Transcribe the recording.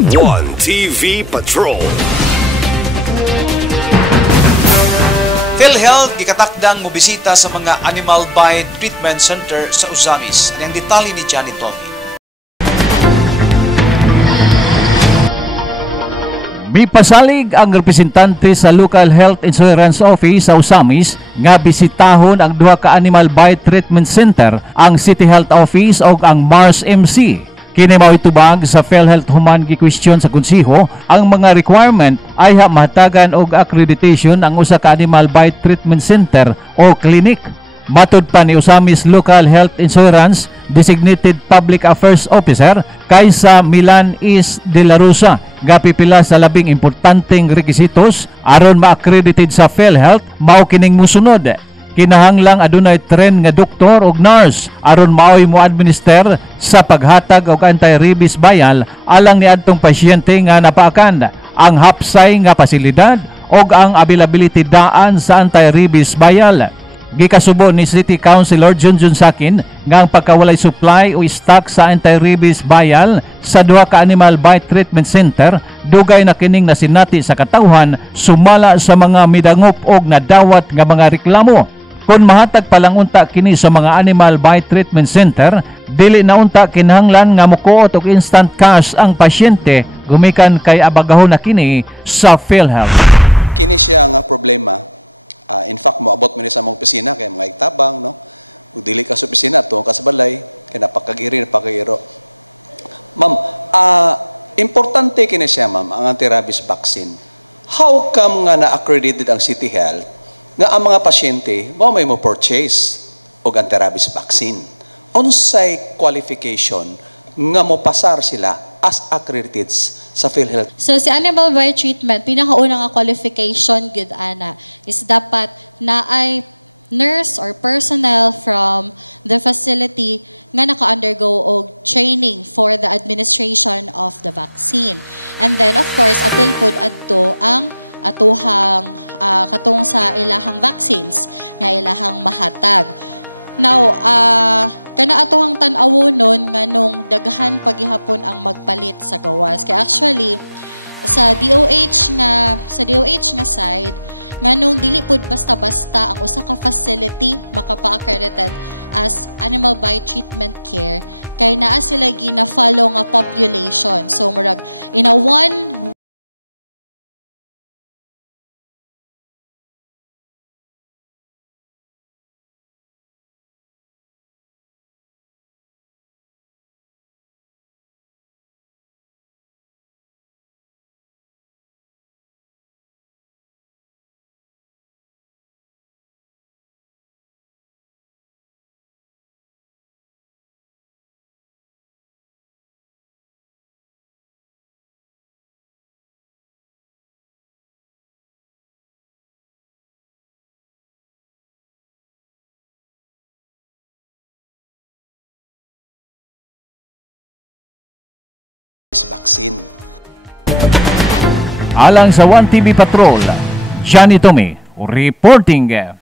1TV Patrol. PhilHealth gikatakdang mobisita sa mga Animal Bite Treatment Center sa Usamis. Ang detalye ni Johnny Tommy. Mipasalig ang representante sa Local Health Insurance Office sa Usamis nga bisitahon ang duha ka Animal Bite Treatment Center, ang City Health Office o ang Mars MC. Kini mao itubag sa PhilHealth Human gi-question sa konseho ang mga requirement ay mahatagan og accreditation ang usa ka Animal Bite Treatment Center o clinic. Matud pa ni Usamis Local Health Insurance Designated Public Affairs Officer kaysa Milan East de la Rosa nga pipila sa labing importanteng requisitos aron ma-accredited sa PhilHealth mao kining mosunod. Kinahanglang adunay trained nga doktor o nurse aron maoy mo administer sa paghatag og anti-rabies vial alang niadtong pasyente nga napaakan, ang hapsay nga pasilidad og ang availability daan sa anti-rabies vial. Gikasubo ni City Councilor Junjun Sakin nga ang pagkawalay supply o stock sa anti-rabies vial sa duha ka Animal Bite Treatment Center dugay na kining nasinati sa katawhan sumala sa mga midangop og nadawat nga mga reklamo. Kung mahatag palang unta kini sa mga Animal Bite Treatment Center, dili na unta kinahanglan nga mokuot og instant cash ang pasyente gumikan kay abagahon na kini sa PhilHealth. Kini siya nga problema. In fact, moabot mo ni sa mga opisina kay mga igtabang, no? Kung dili ka sa opisina, tuwang ka sa balay, kaya napakagiri. Ma'am, importante kini siya, ma'am, ang anti-rabies vaccine. How come nga na-accredited ang City Health nga ang mga pasyente may mo purchase og anti-rabies vaccine? Unsay qualification nga mo pasar sila as accredited sa PhilHealth? So, si Animal Bite Treatment, pinakauna nga qualification, good ana, is dapat na ay nurse or personnel from the facility nga naka-undergo og training for the administration of the vaccine. And then, of course, apil pod adto ang atuhang katong sa ilahang vaccines nga ilahang mahatag. Now, kana atuhang tan-awonon nga nung daghan pagihapon ang magpalit sa gawas. Kaya actually sa DOH nga side nga nung dili pud basta-basta ang usa ka facility makapa-accredited as Animal Bite Treatment Care kay naa sila gina-follow nga population. So murag in a one vaccine. Alang sa 1TV Patrol, Johnny Tommy reporting.